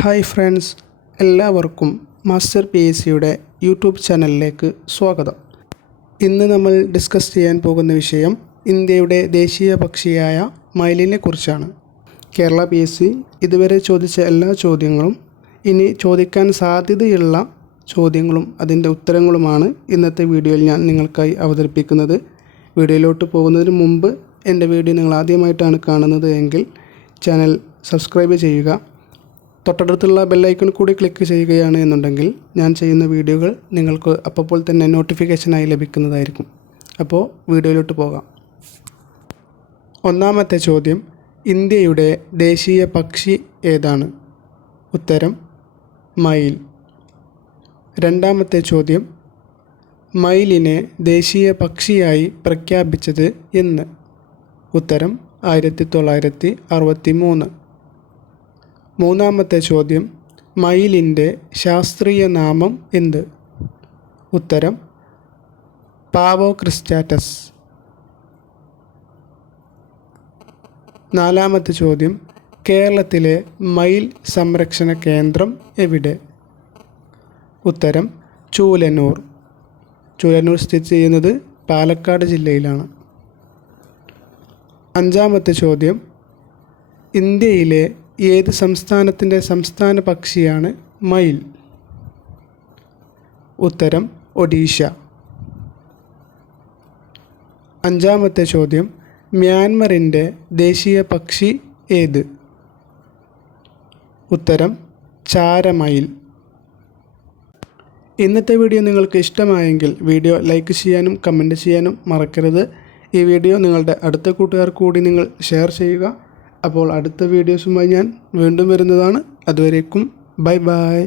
Hi friends, എല്ലാവർക്കും master PSCയുടെ YouTube ചാനലിലേക്ക് സ്വാഗതം. ഇന്ന് നമ്മൾ ഡിസ്കസ് ചെയ്യാൻ പോകുന്ന വിഷയം ഇന്ത്യയുടെ ദേശീയ പക്ഷിയായ മയിലിനെ കുറിച്ചാണ്. കേരള PSC ഇതുവരെ ചോദിച്ച എല്ലാ ചോദ്യങ്ങളും ഇനി ചോദിക്കാൻ സാധ്യതയുള്ള ചോദ്യങ്ങളും അതിൻ്റെ ഉത്തരങ്ങളുമാണ് ഇന്നത്തെ വീഡിയോയിൽ ഞാൻ നിങ്ങൾക്കായി അവതരിപ്പിക്കുന്നത്. വീഡിയോയിലോട്ട് പോകുന്നതിന് മുമ്പ് എൻ്റെ വീഡിയോ നിങ്ങൾ ആദ്യമായിട്ടാണ് കാണുന്നത് എങ്കിൽ ചാനൽ സബ്സ്ക്രൈബ് ചെയ്യുക. തൊട്ടടുത്തുള്ള ബെല്ലൈക്കൺ കൂടി ക്ലിക്ക് ചെയ്യുകയാണ് എന്നുണ്ടെങ്കിൽ ഞാൻ ചെയ്യുന്ന വീഡിയോകൾ നിങ്ങൾക്ക് അപ്പോൾ തന്നെ നോട്ടിഫിക്കേഷനായി ലഭിക്കുന്നതായിരിക്കും. അപ്പോൾ വീഡിയോയിലോട്ട് പോകാം. ഒന്നാമത്തെ ചോദ്യം, ഇന്ത്യയുടെ ദേശീയ പക്ഷി ഏതാണ്? ഉത്തരം മയിൽ. രണ്ടാമത്തെ ചോദ്യം, മയിലിനെ ദേശീയ പക്ഷിയായി പ്രഖ്യാപിച്ചത് എന്ന്? ഉത്തരം 1963. മൂന്നാമത്തെ ചോദ്യം, മയിലിൻ്റെ ശാസ്ത്രീയ നാമം എന്ത്? ഉത്തരം പാവോ ക്രിസ്റ്റാറ്റസ്. നാലാമത്തെ ചോദ്യം, കേരളത്തിലെ മയിൽ സംരക്ഷണ കേന്ദ്രം എവിടെ? ഉത്തരം ചൂലന്നൂർ. ചൂലന്നൂർ സ്ഥിതി ചെയ്യുന്നത് പാലക്കാട് ജില്ലയിലാണ്. അഞ്ചാമത്തെ ചോദ്യം, ഇന്ത്യയിലെ ഏത് സംസ്ഥാനത്തിൻ്റെ സംസ്ഥാന പക്ഷിയാണ് മയിൽ? ഉത്തരം ഒഡീഷ. അഞ്ചാമത്തെ ചോദ്യം, മ്യാൻമറിൻ്റെ ദേശീയ പക്ഷി ഏത്? ഉത്തരം ചാരമയിൽ. ഇന്നത്തെ വീഡിയോ നിങ്ങൾക്ക് ഇഷ്ടമായെങ്കിൽ വീഡിയോ ലൈക്ക് ചെയ്യാനും കമൻറ്റ് ചെയ്യാനും മറക്കരുത്. ഈ വീഡിയോ നിങ്ങളുടെ അടുത്ത കൂട്ടുകാർ കൂടി നിങ്ങൾ ഷെയർ ചെയ്യുക. അപ്പോൾ അടുത്ത വീഡിയോസുമായി ഞാൻ വീണ്ടും വരുന്നതാണ്. അതുവരേക്കും ബൈ ബൈ.